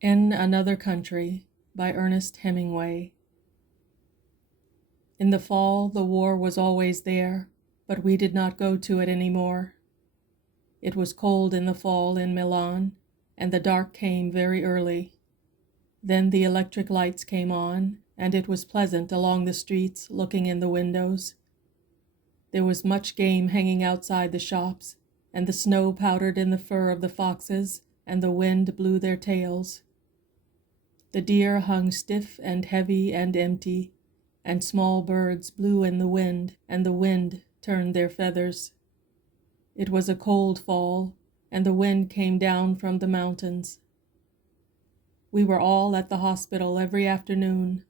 In Another Country by Ernest Hemingway. In the fall, the war was always there, but we did not go to it anymore. It was cold in the fall in Milan, and the dark came very early. Then the electric lights came on, and it was pleasant along the streets looking in the windows. There was much game hanging outside the shops, and the snow powdered in the fur of the foxes, and the wind blew their tails. The deer hung stiff and heavy and empty, and small birds blew in the wind, and the wind turned their feathers. It was a cold fall, and the wind came down from the mountains. We were all at the hospital every afternoon,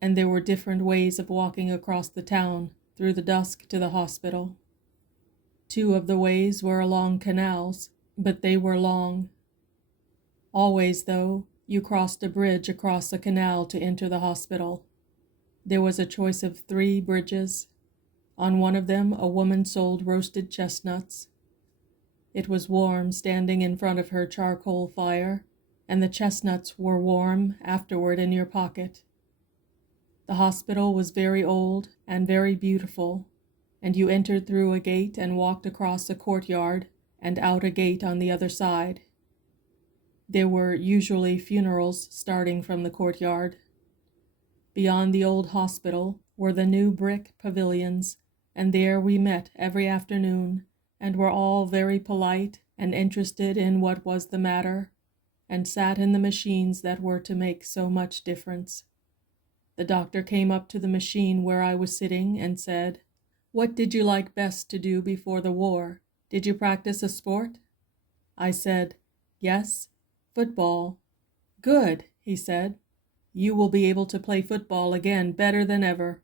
and there were different ways of walking across the town through the dusk to the hospital. 2 of the ways were along canals, but they were long. Always, though, you crossed a bridge across a canal to enter the hospital. There was a choice of 3 bridges. On one of them a woman sold roasted chestnuts. It was warm standing in front of her charcoal fire, and the chestnuts were warm afterward in your pocket. The hospital was very old and very beautiful, and you entered through a gate and walked across a courtyard and out a gate on the other side. There were usually funerals starting from the courtyard. Beyond the old hospital were the new brick pavilions, and there we met every afternoon, and were all very polite and interested in what was the matter, and sat in the machines that were to make so much difference. The doctor came up to the machine where I was sitting and said, "What did you like best to do before the war? Did you practice a sport?" I said, "Yes, football." "Good," he said. "You will be able to play football again better than ever."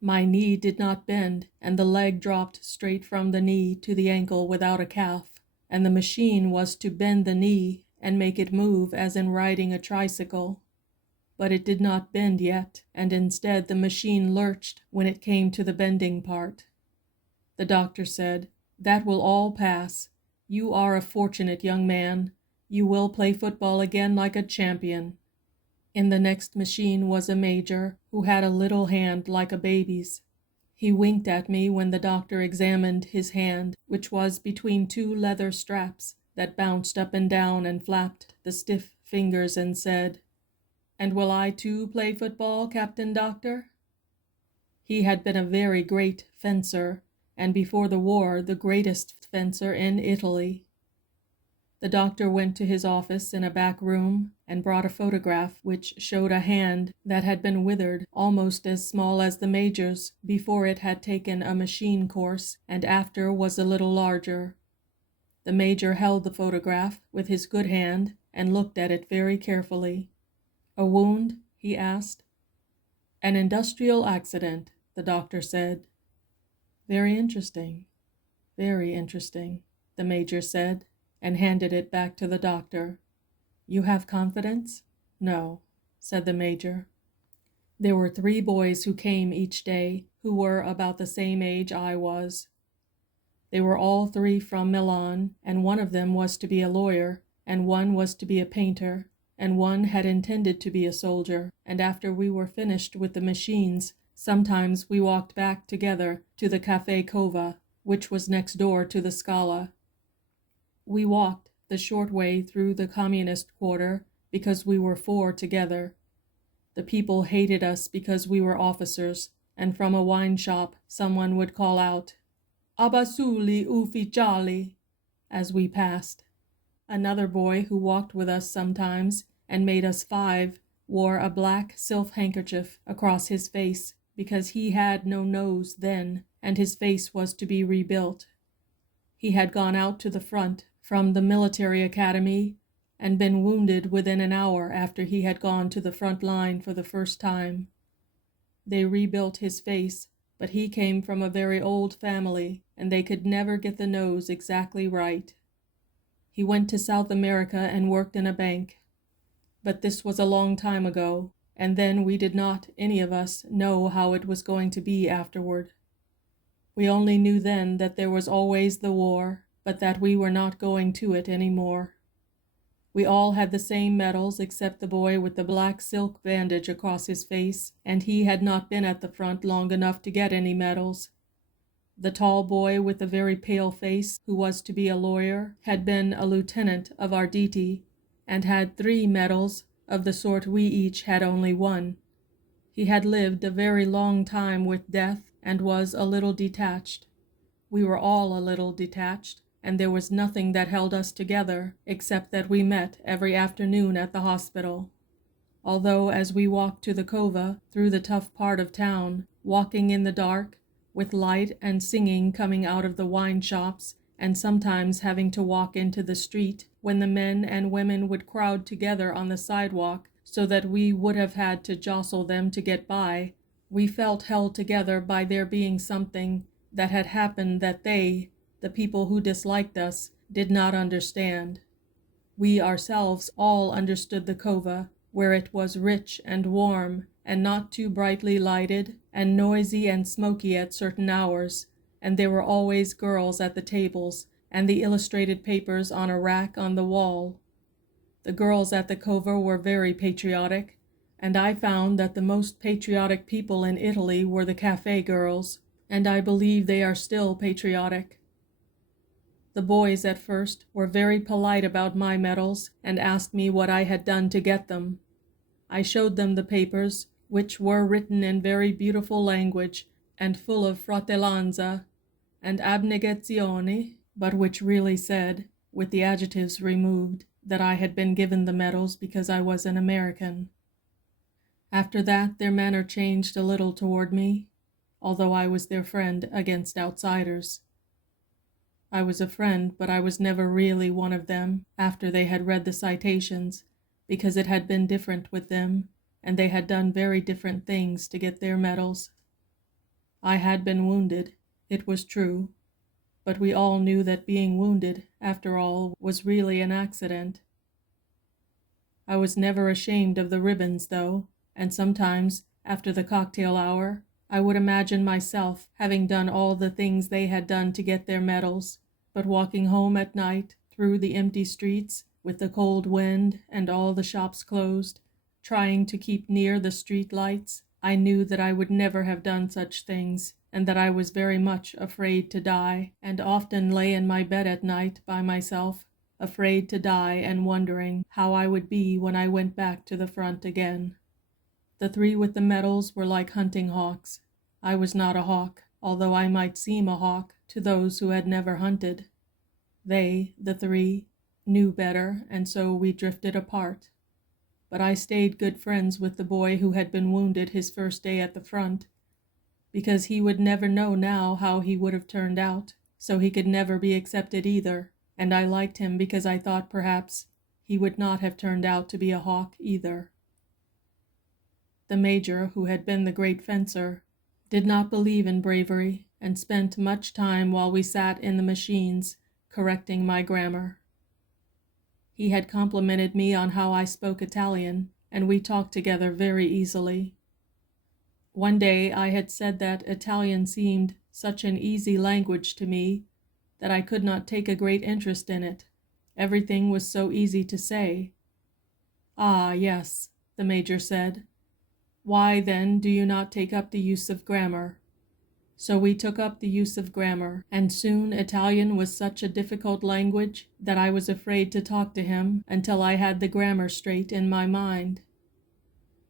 My knee did not bend, and the leg dropped straight from the knee to the ankle without a calf, and the machine was to bend the knee and make it move as in riding a tricycle. But it did not bend yet, and instead the machine lurched when it came to the bending part. The doctor said, "That will all pass. You are a fortunate young man. You will play football again like a champion." In the next machine was a major who had a little hand like a baby's. He winked at me when the doctor examined his hand, which was between 2 leather straps that bounced up and down and flapped the stiff fingers, and said, "And will I too play football, Captain Doctor?" He had been a very great fencer, and before the war the greatest fencer in Italy. The doctor went to his office in a back room and brought a photograph which showed a hand that had been withered, almost as small as the major's before it had taken a machine course, and after was a little larger. The major held the photograph with his good hand and looked at it very carefully. "A wound?" he asked. "An industrial accident," the doctor said. "Very interesting, very interesting," the major said, and handed it back to the doctor. "You have confidence?" "No," said the major. There were 3 boys who came each day, who were about the same age I was. They were all 3 from Milan, and one of them was to be a lawyer, and one was to be a painter, and one had intended to be a soldier, and after we were finished with the machines, sometimes we walked back together to the Café Cova, which was next door to the Scala. We walked the short way through the communist quarter because we were 4 together. The people hated us because we were officers, and from a wine shop someone would call out, "Abbasuli ufficiali," as we passed. Another boy who walked with us sometimes and made us 5 wore a black silk handkerchief across his face because he had no nose then, and his face was to be rebuilt. He had gone out to the front from the military academy and been wounded within an hour after he had gone to the front line for the first time. They rebuilt his face, but he came from a very old family, and they could never get the nose exactly right. He went to South America and worked in a bank. But this was a long time ago, and then we did not, any of us, know how it was going to be afterward. We only knew then that there was always the war, but that we were not going to it any more. We all had the same medals except the boy with the black silk bandage across his face, and he had not been at the front long enough to get any medals. The tall boy with the very pale face, who was to be a lawyer, had been a lieutenant of Arditi, and had 3 medals of the sort we each had only 1. He had lived a very long time with death and was a little detached. We were all a little detached, and there was nothing that held us together except that we met every afternoon at the hospital. Although as we walked to the cova through the tough part of town, walking in the dark, with light and singing coming out of the wine shops, and sometimes having to walk into the street when the men and women would crowd together on the sidewalk so that we would have had to jostle them to get by, we felt held together by there being something that had happened that they, the people who disliked us, did not understand. We ourselves all understood the cova, where it was rich and warm, and not too brightly lighted, and noisy and smoky at certain hours, and there were always girls at the tables, and the illustrated papers on a rack on the wall. The girls at the cova were very patriotic, and I found that the most patriotic people in Italy were the cafe girls, and I believe they are still patriotic. The boys at first were very polite about my medals and asked me what I had done to get them. I showed them the papers, which were written in very beautiful language and full of fratellanza and abnegazione, but which really said, with the adjectives removed, that I had been given the medals because I was an American. After that their manner changed a little toward me, although I was their friend against outsiders. I was a friend, but I was never really one of them after they had read the citations, because it had been different with them, and they had done very different things to get their medals. I had been wounded, it was true, but we all knew that being wounded, after all, was really an accident. I was never ashamed of the ribbons, though, and sometimes, after the cocktail hour, I would imagine myself having done all the things they had done to get their medals, but walking home at night through the empty streets with the cold wind and all the shops closed, trying to keep near the street lights, I knew that I would never have done such things, and that I was very much afraid to die, and often lay in my bed at night by myself, afraid to die and wondering how I would be when I went back to the front again. The 3 with the medals were like hunting hawks. I was not a hawk, although I might seem a hawk to those who had never hunted. They, the 3, knew better, and so we drifted apart. But I stayed good friends with the boy who had been wounded his first day at the front, because he would never know now how he would have turned out, so he could never be accepted either, and I liked him because I thought perhaps he would not have turned out to be a hawk either. The major, who had been the great fencer, did not believe in bravery, and spent much time while we sat in the machines correcting my grammar. He had complimented me on how I spoke Italian, and we talked together very easily. One day I had said that Italian seemed such an easy language to me that I could not take a great interest in it. Everything was so easy to say. "Ah, yes," the major said. "Why, then, do you not take up the use of grammar?" So we took up the use of grammar, and soon Italian was such a difficult language that I was afraid to talk to him until I had the grammar straight in my mind.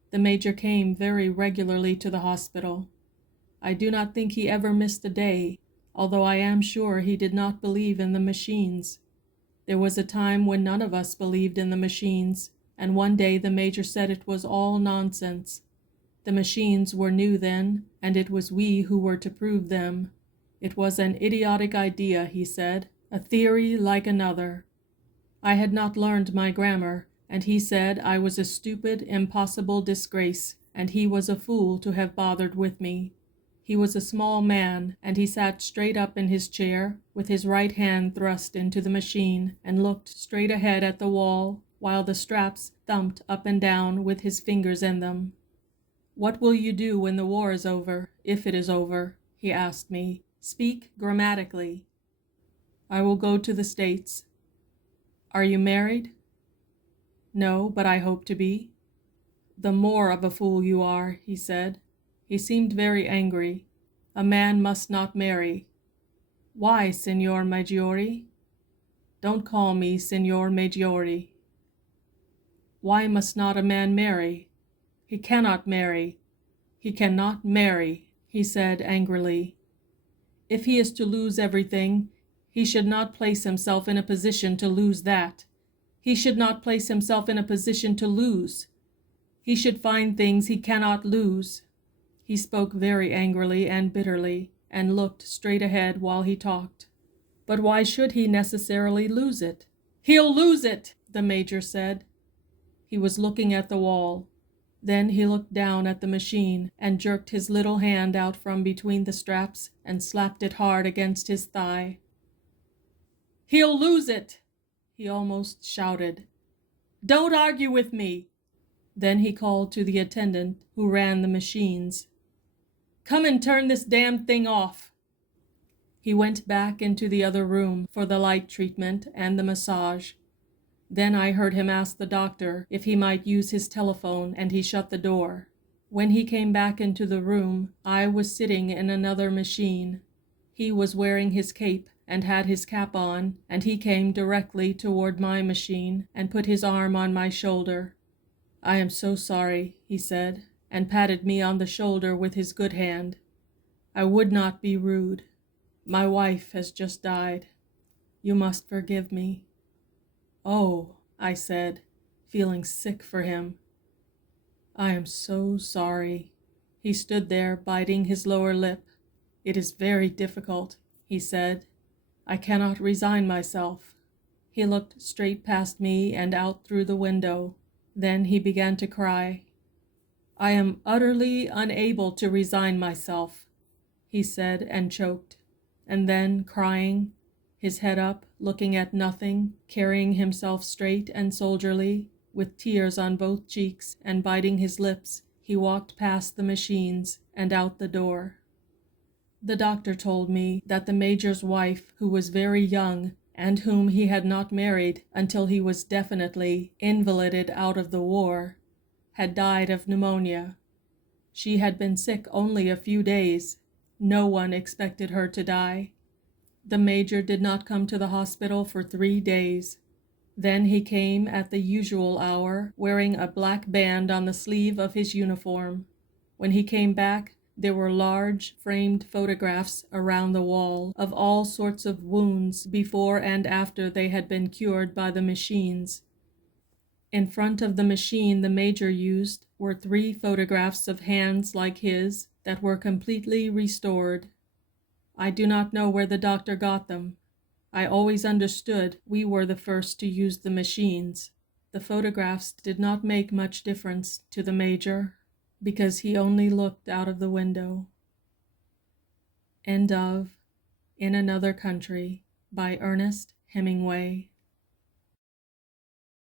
The major came very regularly to the hospital. I do not think he ever missed a day, although I am sure he did not believe in the machines. There was a time when none of us believed in the machines, and one day the major said it was all nonsense. The machines were new then, and it was we who were to prove them. It was an idiotic idea, he said, a theory like another. I had not learned my grammar, and he said I was a stupid, impossible disgrace, and he was a fool to have bothered with me. He was a small man, and he sat straight up in his chair, with his right hand thrust into the machine, and looked straight ahead at the wall, while the straps thumped up and down with his fingers in them. "What will you do when the war is over, if it is over?" he asked me. "Speak grammatically." "I will go to the States." "Are you married?" No, but I hope to be. The more of a fool you are, he said. He seemed very angry. A man must not marry. Why, Signor Maggiore? Don't call me Signor Maggiore. Why must not a man marry? He cannot marry. He cannot marry, he said angrily. If he is to lose everything, he should not place himself in a position to lose that. He should not place himself in a position to lose. He should find things he cannot lose. He spoke very angrily and bitterly, and looked straight ahead while he talked. But why should he necessarily lose it? He'll lose it, the major said. He was looking at the wall. Then he looked down at the machine and jerked his little hand out from between the straps and slapped it hard against his thigh. He'll lose it, he almost shouted. Don't argue with me. Then he called to the attendant who ran the machines. Come and turn this damn thing off. He went back into the other room for the light treatment and the massage. Then I heard him ask the doctor if he might use his telephone, and he shut the door. When he came back into the room, I was sitting in another machine. He was wearing his cape and had his cap on, and he came directly toward my machine and put his arm on my shoulder. I am so sorry, he said, and patted me on the shoulder with his good hand. I would not be rude. My wife has just died. You must forgive me. Oh, I said, feeling sick for him. I am so sorry. He stood there, biting his lower lip. It is very difficult, he said. I cannot resign myself. He looked straight past me and out through the window. Then he began to cry. I am utterly unable to resign myself, he said and choked. And then, crying, his head up, looking at nothing, carrying himself straight and soldierly, with tears on both cheeks and biting his lips, he walked past the machines and out the door. The doctor told me that the major's wife, who was very young, and whom he had not married until he was definitely invalided out of the war, had died of pneumonia. She had been sick only a few days. No one expected her to die. The major did not come to the hospital for 3 days. Then he came at the usual hour, wearing a black band on the sleeve of his uniform. When he came back, there were large framed photographs around the wall of all sorts of wounds before and after they had been cured by the machines. In front of the machine the major used were 3 photographs of hands like his that were completely restored. I do not know where the doctor got them. I always understood we were the first to use the machines. The photographs did not make much difference to the major, because he only looked out of the window. End of In Another Country by Ernest Hemingway.